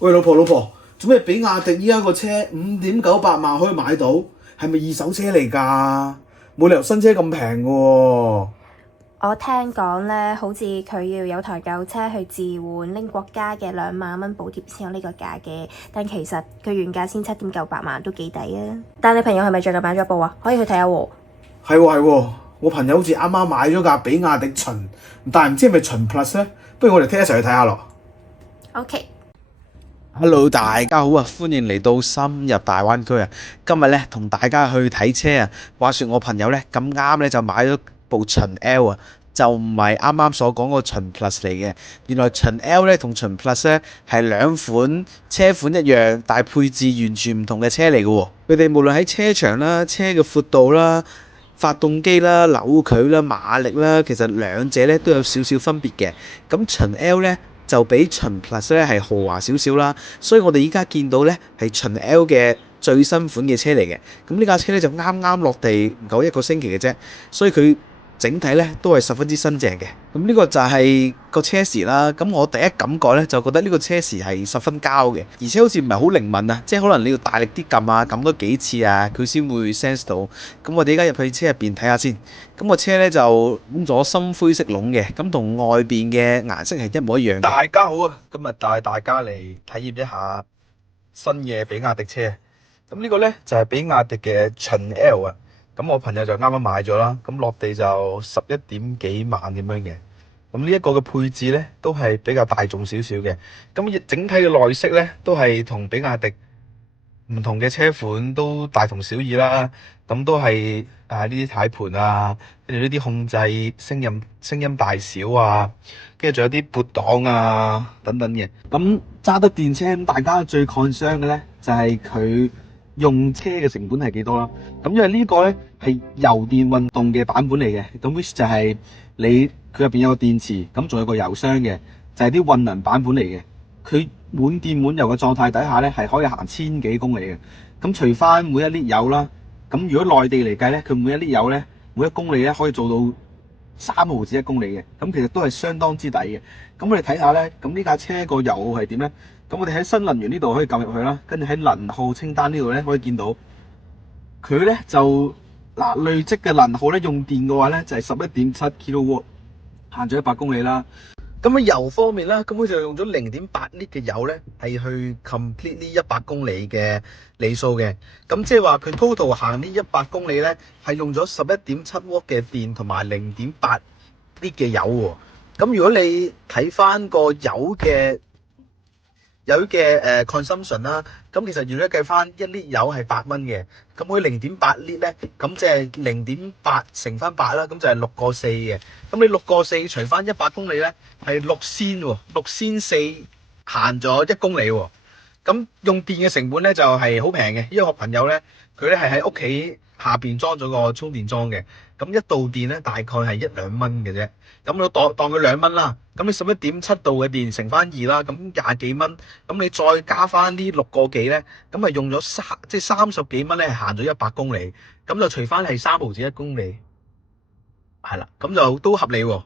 喂，老婆，做咩比亞迪依家個車5.98萬可以買到？係咪二手車嚟㗎？冇理由新車咁平㗎喎。我聽講咧，好似佢要有台舊車去置換，拎國家嘅2萬蚊補貼先有呢個價嘅。但其實佢原價先7.98萬，都幾抵啊！但你朋友係咪最近買咗部啊？可以去睇下喎。係喎，我朋友好似啱啱買咗架比亞迪秦，但係唔知係咪秦 Plus 咧？不如我哋聽一齊去睇下咯。OK。Hello，大家好啊！歡迎嚟到深入大灣區啊！今日咧同大家去睇車啊。話說我朋友咧咁啱咧就買咗部秦 L 啊，就唔係啱啱所講個秦 Plus 嚟嘅。原來秦 L 咧同秦 Plus 咧係兩款車款一樣，但係配置完全唔同嘅車嚟嘅喎。佢哋無論喺車長啦、車嘅闊度啦、發動機啦、扭矩啦、馬力啦，其實兩者咧都有少少分別嘅。咁秦 L 咧就比秦 Plus 咧係豪華少少啦，所以我哋依家見到咧係秦 L 嘅最新款嘅車嚟嘅。咁呢架車咧就啱啱落地唔夠1個星期嘅啫，所以佢整體咧都係十分之新淨嘅。咁呢個就係個車匙啦。咁我第一感覺咧就覺得呢個車匙係十分膠嘅，而且好似唔係好靈敏啊，即係可能你要大力啲撳啊，撳多幾次啊，佢先會 sense 到。咁我哋依家入去車入邊睇下先。咁個車咧就換咗深灰色籠嘅，咁同外邊嘅顏色係一模一樣嘅。大家好啊！今日帶大家嚟體驗一下新嘅比亞迪車。咁呢個呢，就係比亞迪嘅秦 L 啊。咁我朋友就啱啱買咗啦。咁落地就11點幾萬咁樣嘅。咁呢一個嘅配置呢，都係比較大眾少少嘅。咁整體嘅內飾呢，都係同比亞迪唔同嘅車款都大同小異啦。咁都係呢啲軚盤啊，跟住呢啲控制聲音大小啊，跟住仲有啲撥檔啊等等嘅。咁揸得電車，大家最 concern 嘅咧就係佢用車嘅成本係幾多啦。咁因為呢個咧係油電運動嘅版本嚟嘅，咁 which 就係佢入邊有個電池，咁仲有個油箱嘅，就係啲混能版本嚟嘅。佢滿電滿油嘅狀態底下咧係可以行1000幾公里嘅。咁除翻每1 lit 油啦。咁如果內地嚟計咧，佢每1 lit 油咧，每1公里咧可以做到3毫子1公里嘅，咁其實都係相當之抵嘅。咁我哋睇下咧，咁呢架車個油耗係點咧？咁我哋喺新能源呢度可以撳入去啦，跟住喺能耗清單呢度咧可以見到，佢咧就累積嘅能耗咧用電嘅話咧就係11.7 kW， 行咗100公里啦。咁喺油方面啦，咁佢就用咗0.8 lit 嘅油咧，係去 complete 呢100公里嘅里數嘅。咁即係話佢 total 行呢100公里咧，係用咗11.7 W 嘅電同埋0.8 lit 嘅油喎。咁如果你睇翻個油嘅consumption 啦，咁其實如果計翻1 lit 油係8蚊嘅，咁佢0.8 lit 咧，咁即係0.8乘翻8啦，咁就係6個4嘅。咁你6個4除翻100公里咧，係6仙喎，6仙4行咗1公里喎。咁用電嘅成本咧就係好平嘅，因為我朋友咧佢咧係喺屋企下邊裝咗個充電樁嘅，咁一度電咧大概係1-2蚊嘅啫。咁我當佢2蚊啦，咁你11.7度嘅電乘翻2啦，咁20幾蚊，咁你再加翻啲6個幾咧，咁啊用咗30幾蚊咧，行咗100公里，咁就除翻係3毫子1公里，係啦，咁就都合理喎，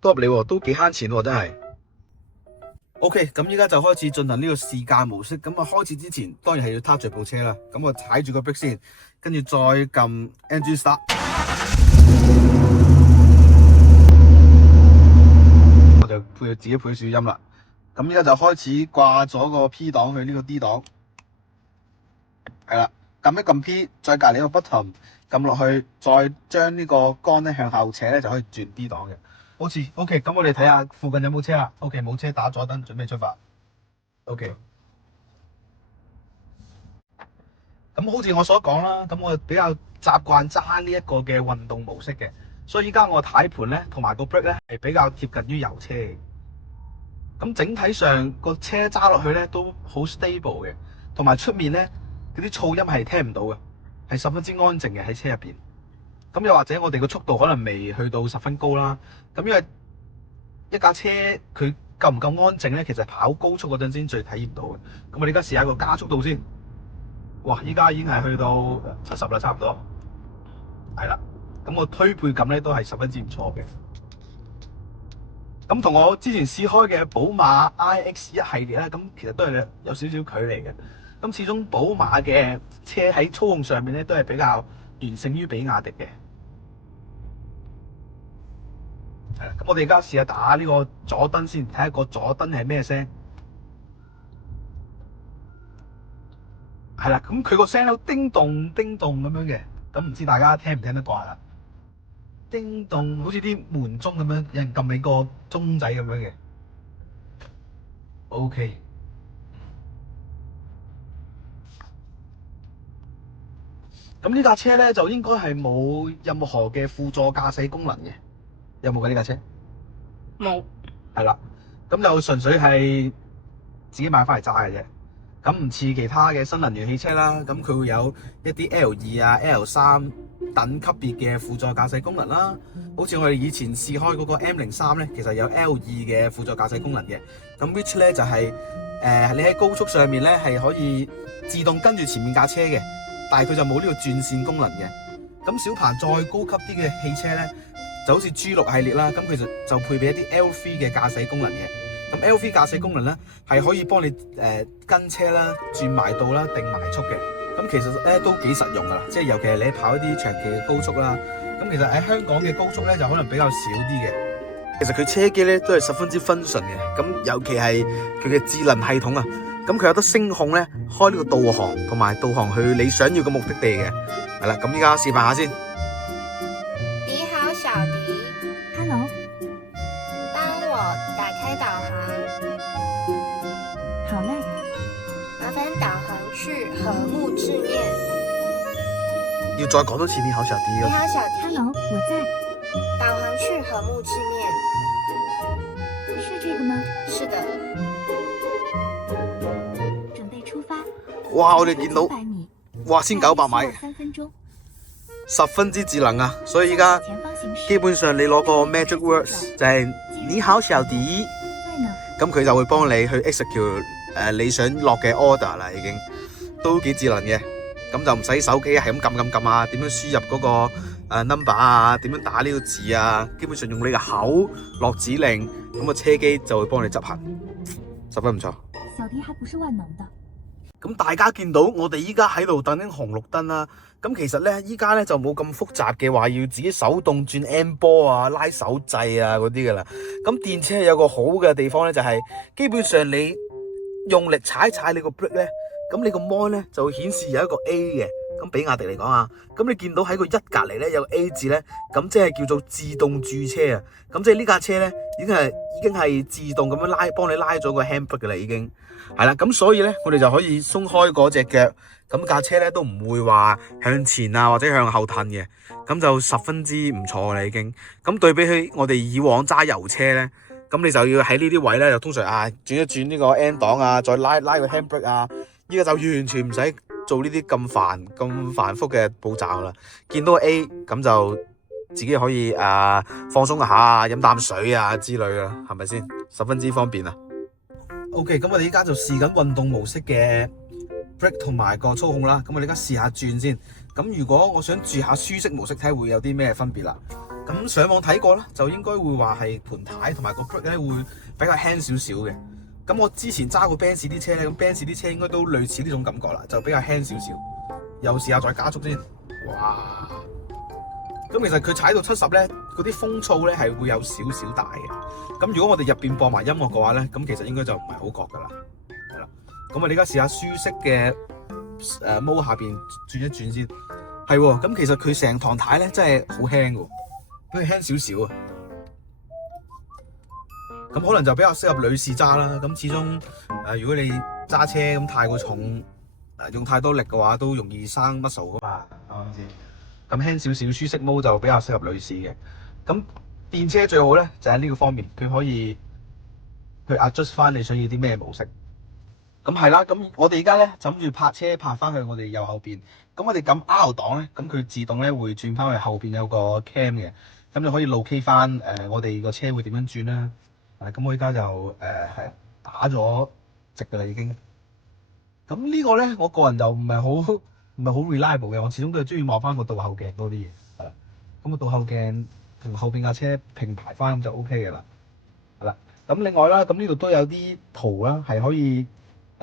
都幾慳錢喎，真係。OK，咁依家就開始進行呢個試駕模式。咁啊，開始之前當然係要撻着部車啦。咁我踩住個 brake 先，跟住再撳 engine start。我就自己配小音啦。咁依家就開始掛咗個 P 檔去呢個 D 檔，係啦，撳一撳 P，再隔離個 button 撳落去，再將呢個杆咧向後扯咧，就可以轉 D 檔嘅。好似 OK，咁我哋睇下附近有冇車啦。OK， 冇車，打左燈，準備出發。OK， 咁好似我所講啦，咁我比較習慣揸呢一個嘅運動模式嘅，所以依家我軚盤咧同埋個 brake 咧係比較貼近於油車嘅。咁整體上個車揸落去咧都好 stable 嘅，同埋出面咧嗰啲噪音係聽唔到嘅，係十分之安靜嘅喺車入邊。咁又或者我哋個速度可能未去到十分高啦，咁因為一架車佢夠唔夠安靜咧，其實跑高速嗰陣先最體驗到嘅。咁我哋而家試下個加速度先。哇！依家已經係去到70啦，差唔多。係啦，咁個推背感咧都係十分之唔錯嘅。咁同我之前試開嘅寶馬 iX 一系列咧，咁其實都係有少少距離嘅。咁始終寶馬嘅車喺操控上面咧，都係比較完勝於比亞迪嘅。咁我哋而家試下打呢個左燈先，睇下個左燈係咩聲。係啦，咁佢個聲都叮咚叮咚咁樣嘅，咁唔知大家聽唔聽得慣啦？叮咚，好似啲門鐘咁樣，有人撳你個鐘仔咁樣嘅。OK。咁呢架車咧就應該係冇任何嘅輔助駕駛功能嘅，有冇嘅呢架車？冇。係啦，咁就純粹係自己買翻嚟揸嘅啫。咁唔似其他嘅新能源汽車啦，咁佢會有一啲 L2啊、L3等級別嘅輔助駕駛功能啦。好似我哋以前試開嗰個 M03咧，其實有 L2嘅輔助駕駛功能嘅。咁 which 咧就係你喺高速上面咧係可以自動跟住前面架車嘅，但係佢就冇呢個轉線功能嘅。咁小鵬再高級啲嘅汽車咧，就好似 G6 系列啦，咁佢就配備一啲 L3嘅駕駛功能嘅。咁 L3 駕駛功能咧係可以幫你跟車啦、轉埋道啦、定埋速嘅。咁其實咧都幾實用噶啦，即係尤其係你跑一啲長期嘅高速啦。咁其實喺香港嘅高速咧就可能比較少啲嘅。其實佢車機咧都係十分之 function 嘅。咁尤其係佢嘅智能系統啊，咁佢有得聲控咧開呢個導航，同埋導航去你想要嘅目的地嘅。係啦，咁依家示範下先。你好，小迪。Hello。幫我打開導航。好嘞。麻煩導航去和睦致面。要再講多次你好小迪。你好，小迪。 Hello，我在。導航去和睦致面。是這個嗎？是的。準備出發。哇！我哋見到， 900米。哇！先900米。3分鐘。十分之智能啊！所以依家基本上你攞個 Magic Words 就係你好小迪，咁佢就會幫你去 execute 你想落嘅 order 啦，已經都幾智能嘅。咁就唔使手機係咁撳啊，點樣輸入嗰個number 啊，點樣打呢個字啊，基本上用你個口落指令，咁個車機就會幫你執行，十分唔錯。小迪還不是萬能的。咁大家見到我哋依家喺度等緊紅綠燈啦，咁其實咧依家咧就冇咁複雜嘅話要自己手動轉 M 波啊、拉手掣啊嗰啲噶啦。咁電車有個好嘅地方咧就係基本上你用力踩你個 brake 咧，咁你個 mon 咧就會顯示有一個 A 嘅。咁比亞迪嚟講啊，咁你見到喺個1隔離咧有個 A 字咧，咁即係叫做自動駐車啊。咁即係呢架車咧已經係自動咁樣幫你拉咗個 handbrake 嘅啦，已經係啦。咁所以咧我哋就可以鬆開嗰隻腳，咁架車咧都唔會話向前啊或者向後褪嘅，咁就十分之唔錯啦已經。咁對比起我哋以往揸油車咧，咁你就要喺呢啲位咧就通常轉一轉呢個 N 檔啊，再拉個 handbrake 啊，依家就完全唔使做呢啲咁繁複嘅步驟啦。見到 A 咁就自己可以放鬆下、飲啖水啊之類啦，係咪先？十分之方便啊。OK， 咁我哋依家就試緊運動模式嘅 brake 同埋個操控啦。咁我哋而家試下轉先。咁如果我想轉下舒適模式，睇會有啲咩分別啦。咁上網睇過啦，就應該會話係盤軚同埋個 brake 咧會比較輕少少嘅。咁我之前揸過 Benz 啲車咧，咁 Benz 啲車應該都類似呢種感覺啦，就比較輕少少。又試下再加速先，哇！咁其實佢踩到70咧，嗰啲風噪咧係會有少少大嘅。咁如果我哋入邊播埋音樂嘅話咧，咁其實應該就唔係好覺噶啦。係啦，咁我哋而家試下舒適嘅mode下邊轉一轉先。係喎，咁其實佢成堂軚咧真係好輕嘅，比佢輕少少啊。咁可能就比較適合女士揸啦。咁始終如果你揸車咁太過重，用太多力嘅話，都容易生 muscle 噶嘛。啱唔啱先？咁輕少少舒適 mode 就比較適合女士嘅。咁電車最好咧就喺呢個方面，佢可以去 adjust 翻你想要啲咩模式。咁係啦，咁我哋而家咧就諗住泊車泊翻去我哋右後邊。咁我哋撳 R 檔咧，咁佢自動咧會轉翻去後邊有個 cam 嘅，咁就可以 locate 翻我哋個車會點樣轉啦。咁我而家就係打咗直㗎啦已經。咁呢個咧，我個人就唔係好 reliable 嘅，我始終都係中意望翻個倒後鏡多啲嘢。係啦，咁個倒後鏡同後邊架車平排翻咁就 OK 嘅啦。係咁另外啦，咁呢度都有啲圖啦，係可以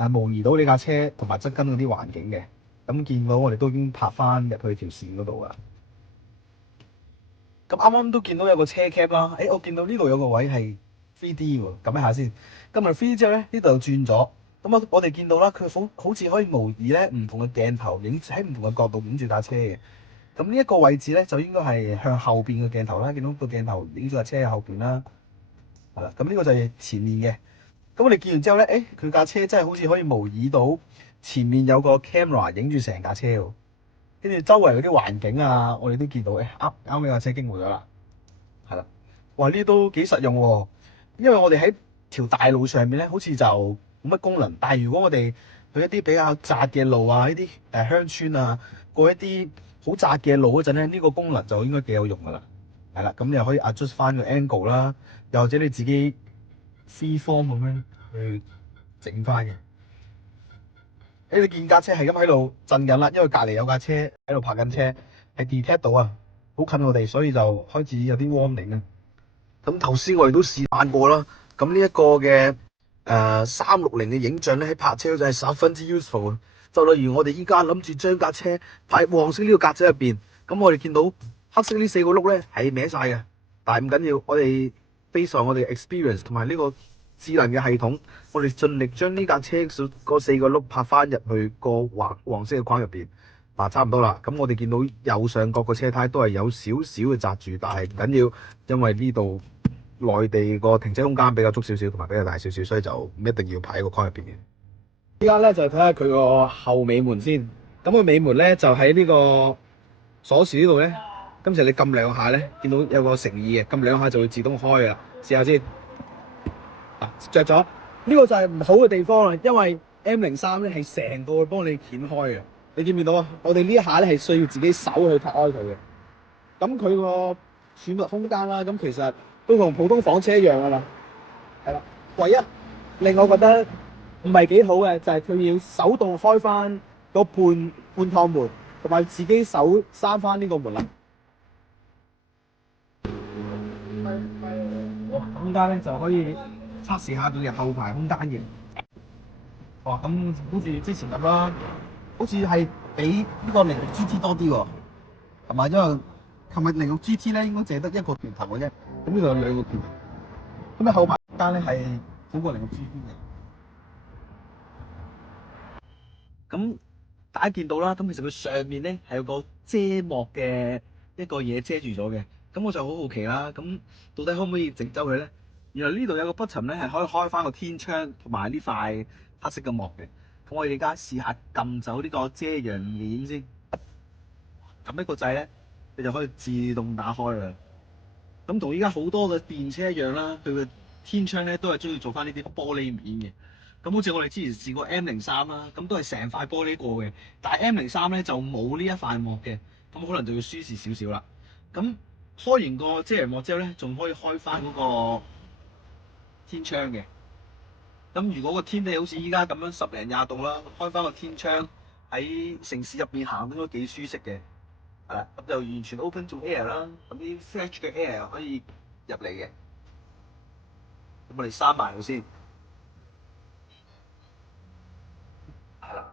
模擬到你架車同埋側跟嗰啲環境嘅。咁見到我哋都已經拍翻入去條線嗰度啦。咁啱啱都見到有個車 cam 啦，我見到呢度有個位係 3D 喎，撳一下先。撳完 3D 之後咧，呢度就轉咗。咁我哋見到啦，佢好似可以模擬咧唔同嘅鏡頭影喺唔同嘅角度影住架車嘅。咁呢一個位置咧就應該係向後邊嘅鏡頭啦，見到個鏡頭影住架車喺後邊啦。係啦，咁呢個就係前面嘅。咁我哋見完之後咧，佢架車真係好似可以模擬到前面有個 camera 影住成架車喎。跟住周圍嗰啲環境啊，我哋都見到，啱呢架車經過咗啦，係啦，哇呢都幾實用喎，因為我哋喺條大路上面咧，好似就冇乜功能，但係如果我哋去一啲比較窄嘅路啊，呢啲鄉村啊，過一啲好窄嘅路嗰陣咧，呢個功能就應該幾有用噶啦，係啦，咁又可以 adjust 翻個 angle 啦，又或者你自己 free form 咁樣去整翻嘅。你見架車係咁喺度震緊啦，因為隔離有架車喺度泊緊車，係 detect 到啊，好近我哋，所以就開始有啲 warning 啊。咁頭先我哋都示範過啦，咁呢一個嘅360嘅影像咧，喺泊車嗰陣係十分之 useful 啊。就例如我哋依家諗住將架車泊喺黃色呢個格仔入邊，咁我哋見到黑色呢4個轆咧係歪晒嘅，但係唔緊要，我哋 base on我哋嘅 experience 同埋呢個智能嘅系統，我哋盡力將呢架車嗰4個轆拍翻入去個黃色嘅框入邊，差唔多啦。咁我哋見到右上角個車胎都係有少少嘅紮住，但係唔緊要，因為呢度內地個停車空間比較足少少，同埋比較大少少，所以就唔一定要排喺個框入邊嘅。依家咧就睇下佢個後尾門先。咁個尾門咧就喺呢個鎖匙呢度咧。今次你撳2下咧，見到有個誠意嘅，撳2下就會自動開噶啦。試下先。着咗，呢個就係唔好嘅地方啦，因為 M03咧係成個會幫你掀開嘅。你見唔見到啊？我哋呢一下咧係需要自己手去拍開佢嘅。咁佢個儲物空間啦，咁其實都同普通房車一樣噶啦。係啦，唯一令我覺得唔係幾好嘅就係佢要手動開翻個半趟門，同埋自己手閂翻呢個門啦。空間咧就可以測試下佢嘅後排空間嘅。哇，咁好似之前咁啦，好似係比呢個06 GT 多啲喎，係嘛？因為琴日06 GT 咧應該淨係得一個拳頭嘅啫，咁呢度有2個拳頭。咁啊後排空間咧係好過06 GT 嘅。咁大家見到啦，咁其實佢上面咧係有個遮幕嘅一個嘢遮住咗嘅。咁我就好好奇啦，咁到底可唔可以整走佢咧？原來呢度有個 button 咧，係可以開翻個天窗同埋呢塊黑色嘅幕嘅。咁我哋而家試下撳走呢個遮陽簾先，撳一個掣咧，你就可以自動打開啦。咁同依家好多嘅電車一樣啦，佢嘅天窗咧都係中意做翻呢啲玻璃面嘅。咁好似我哋之前試過 M03啦，咁都係成塊玻璃過嘅，但係 M03咧就冇呢一塊幕嘅，咁可能就要舒適少少啦。咁開完個遮陽幕之後咧，仲可以開翻嗰個天窗嘅。咁如果個天氣好似依家咁樣10零20度啦，開翻個天窗喺城市入邊行應該幾舒適嘅。係啦，咁就完全 open to air 啦，咁啲 fresh 嘅 air 可以入嚟嘅。咁我哋閂埋佢先。係啦，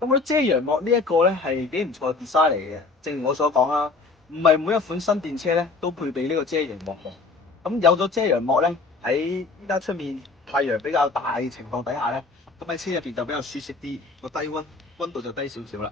咁我覺得遮陽幕呢一個咧係幾唔錯嘅 design 嚟嘅。正如我所講啦，唔係每一款新電車咧都配備呢個遮陽幕嘅。咁有咗遮陽幕咧，喺依家出面太陽比較大嘅情況底下咧，咁喺車入邊就比較舒適啲，個低溫度就低少少啦。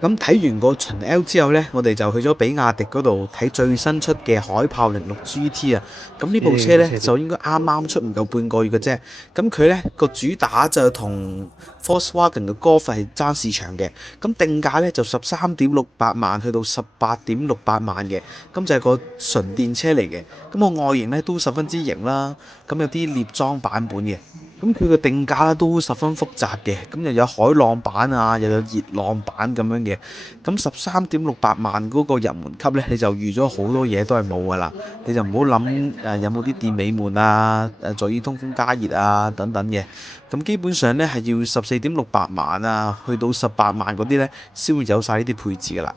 咁睇完個巡 L 之後呢，我哋就去咗比亞迪嗰度睇最新出嘅海豹06 GT 啊！咁呢部車呢，就應該啱啱出唔夠半個月嘅啫。咁佢呢個主打就同 Volkswagen 嘅 Golf 係爭市場嘅。咁定價呢，就13.68萬去到18.68萬嘅。咁就係個純電車嚟嘅。咁個外形呢，都十分之型啦。咁有啲獵裝版本嘅。咁佢嘅定價咧都十分複雜嘅，咁又有海浪版啊，又有熱浪版咁樣嘅。咁13.68萬嗰個入門級咧，你就預咗好多嘢都係冇噶啦，你就唔好諗有冇啲電尾門啊、座椅通風加熱啊等等嘅。咁基本上咧係要14.68萬啊，去到18萬嗰啲咧先會有晒呢啲配置噶啦。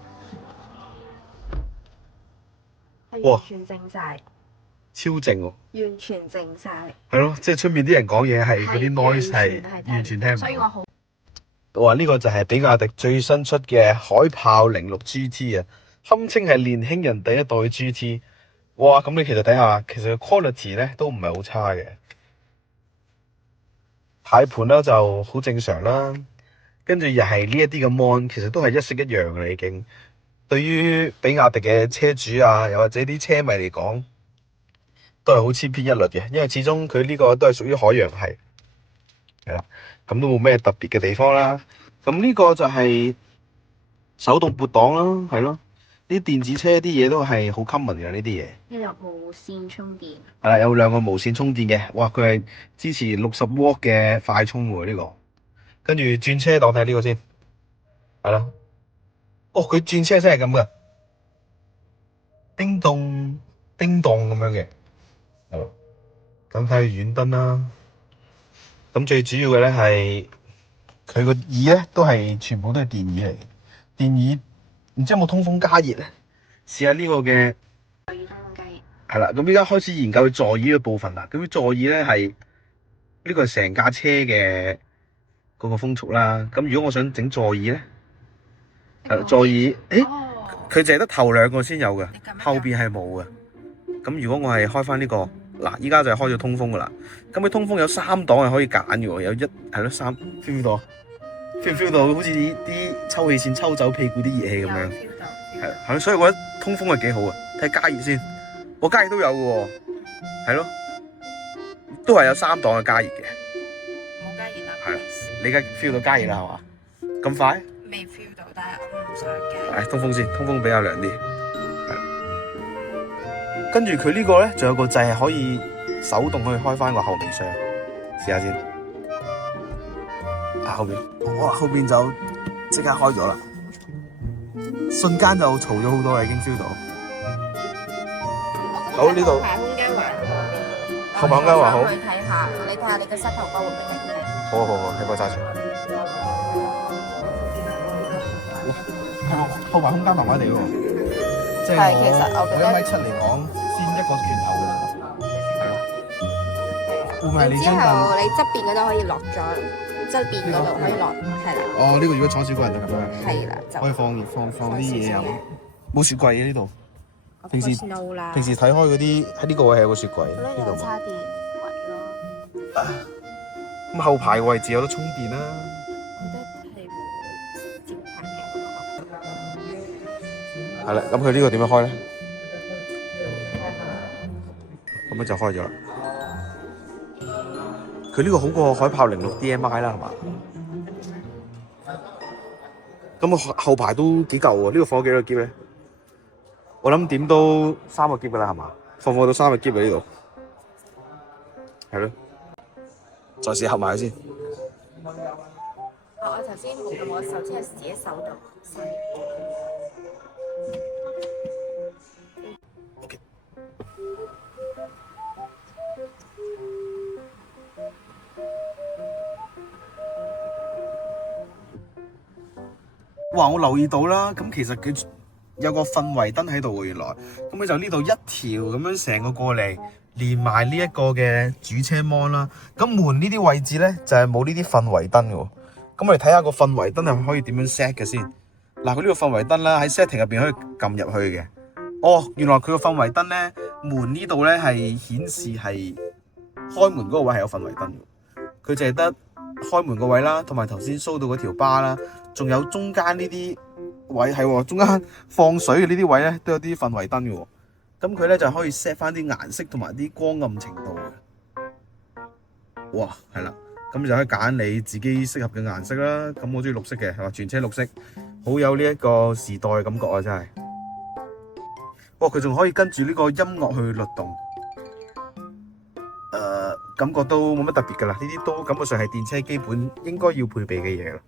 係完全正晒。超靜喎。完全靜晒。係咯，即係出面啲人講嘢係嗰啲 noise 係完全聽唔到。所以我好我話呢個就係比亞迪最新出嘅海豹06 GT 啊，堪稱係年輕人第一代 GT。哇，咁你其實睇下，其實個 quality 咧都唔係好差嘅，軚盤咧就好正常啦，跟住又係呢一啲嘅 mon，其實都係一式一樣嘅啦已經。對於比亞迪嘅車主啊，又或者啲車迷嚟講，都係好千篇一律嘅，因為始終佢呢個都係屬於海洋系，係啦，咁都冇咩特別嘅地方啦。咁呢個就係手動撥檔啦，係咯，啲電子車啲嘢都係好 common 嘅呢啲嘢。呢度無線充電。係啦，有兩個無線充電嘅，哇！佢係支持60W嘅快充喎呢個。跟住轉車檔睇呢個先，係啦。哦，佢轉車聲係咁噶，叮咚叮咚咁樣嘅。係。咁睇下遠燈啦。咁最主要嘅咧係佢個耳咧都係全部都係電耳嚟嘅，電耳唔知有冇通風加熱咧？試下呢個嘅。係啦，咁依家開始研究座椅嘅部分啦。咁座椅咧係呢個係成架車嘅嗰個風速啦。咁如果我想整座椅咧，座椅，佢淨係得頭兩個先有嘅，後邊係冇嘅。咁如果我係開翻呢個，嗱，依家就係開咗通風噶啦。咁佢通風有3檔係可以揀嘅喎，有一係咯3 feel 到，feel 唔 feel 到好似啲抽氣扇抽走屁股啲熱氣咁樣，係，所以我覺得通風係幾好啊。睇加熱先。我加熱都有嘅喎，係咯，都係有3檔嘅加熱嘅。冇加熱啦。係，你而家 feel 到加熱啦係嘛？咁快？未 feel 到，但係我唔想嘅。通風先，通風比較涼啲。跟住佢呢個咧，仲有個掣係可以手動去開翻個後備箱，試下先。後邊，哇，後邊就即刻開咗啦，瞬間就嘈咗好多啦，已經 feel 到。好，呢度後排空間還好，後排空間還好。去睇下，你睇下你嘅膝頭哥會唔會頂得？好，你幫我揸住。後排空間麻麻地喎，即係其實我覺得1.7米嚟講，先一個拳頭㗎啦。係咯。會唔會係你之張凳？後你側邊嗰度可以落咗，側邊嗰度可以落，係啦，哦，呢個如果坐少個人就咁樣。係啦，就可以放啲嘢啊。冇雪櫃嘅呢度。平時 no 啦，睇開嗰啲喺呢個位係有個雪櫃，呢呢度冇。度叉電位咯，咁後排嘅位置有得充電啦。我覺得係冇接排嘅。係啦，咁佢呢個點樣開咧？咁樣就開咗啦。佢呢個好過海豹06 DMI 啦，係嘛？咁個後排都幾舊喎，呢個放咗幾多個篋咧？我諗點都3個篋㗎啦，係嘛？放到3個篋喺呢度，係咯。再試合埋佢先。我頭先冇用我手，即係自己手度洗。哇！我留意到啦，咁其實佢有個氛圍燈喺度喎，原來。咁佢就呢度一條咁樣成個過嚟，連埋呢一個嘅主車芒啦。咁門呢啲位置咧就係冇呢啲氛圍燈嘅喎。咁我哋睇下個氛圍燈係可以點樣 set 嘅先。嗱，佢呢個氛圍燈啦，喺 setting 入邊可以撳入去嘅。哦，原來佢個氛圍燈咧，門呢度咧係顯示係開門嗰個位係有氛圍燈嘅。佢淨係得開門個位啦，同埋頭先 show 到嗰條巴啦，仲有中間呢啲位係喎，中間放水嘅呢啲位咧都有啲氛圍燈嘅喎。咁佢咧就可以 set 翻啲顏色同埋啲光暗程度嘅。哇，係啦，咁就可以揀你自己適合嘅顏色啦。咁我中意綠色嘅，係嘛，全車綠色，好有呢一個時代嘅感覺啊！真係。哇，佢仲可以跟住呢個音樂去律動。感覺都冇乜特別㗎啦，呢啲都感覺上係電車基本應該要配備嘅嘢啦。